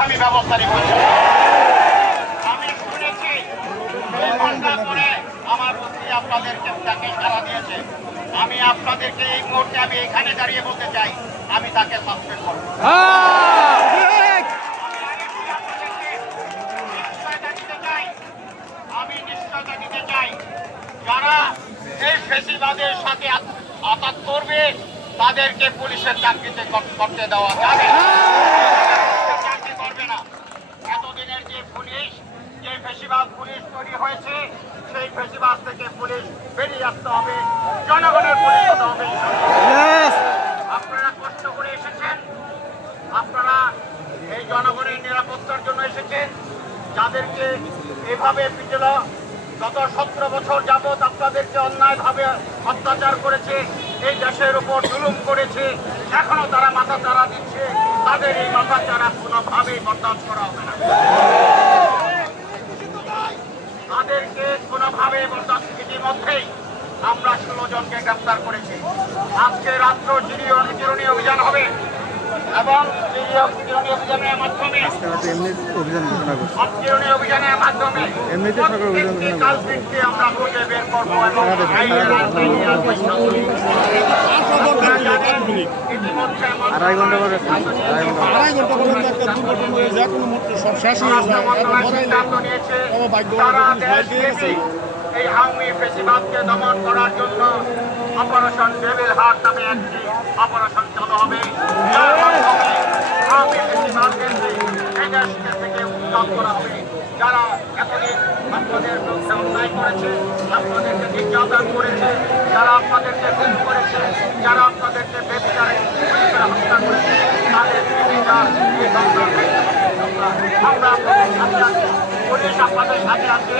আমি ব্যবস্থা নিব। আমি শুনেছি করে আমার প্রতি আপনাদেরকে তাকে সাড়া দিয়েছে। আমি আপনাদেরকে এই মুহূর্তে আমি এখানে দাঁড়িয়ে বলতে চাই, আমি তাকে সাসপেন্ড করব। আমি নিশ্চয়তা দিতে চাই, যারা এই ফেসিবাদের সাথে আঘাত করবে তাদেরকে পুলিশের চাকরিতে করতে দেওয়া যাবে না, চাকরি করবে না। এতদিনের যে পুলিশ, যে ফেসিবাদ পুলিশ তৈরি হয়েছে, সেই ফেসিবাদ থেকে পুলিশ বেরিয়ে আসতে হবে, জনগণের পুলিশ হতে হবে। আপনারা কষ্ট করে এসেছেন, আপনারা এই জনগণের নিরাপত্তার জন্য এসেছেন। যাদেরকে এভাবে পিছল গত 17 বছর যাবৎ আপনাদেরকে অন্যায়ভাবে অত্যাচার করেছে, এই দেশের উপর জুলুম করেছে, এখনো তারা মাথা চারা দিচ্ছে, তাদের এই মাথা চারা কোনোভাবেই বরদাস্ত করা হবে না। তাদেরকে কোনোভাবে বরদাস্ত, ইতিমধ্যেই আমরা 16 জনকে গ্রেফতার করেছি। আজকে রাত্র চিরুনি অভিযান হবে এবং চিরুনি অভিযানের মাধ্যমে কালপিটকে আমরা খুঁজে বের করবো এবং এই হাউমি ফেসিবাদকে দমন করার জন্য অপারেশন ডেভিল হার্ট নামে একটি অপারেশন চালু হবে। হাউমি ফেসিবাদকে এই দেশ থেকে উত্তম করা হবে। যারা এতদিন আপনাদের বিরুদ্ধে অন্যায় করেছে, আপনাদেরকে নির্যাতন করেছে, যারা আপনাদেরকে খুন করেছে, যারা আপনাদেরকে বেবিচারে হত্যা করেছে, তাদের আমরা পুলিশ আপনাদের সাথে আছে।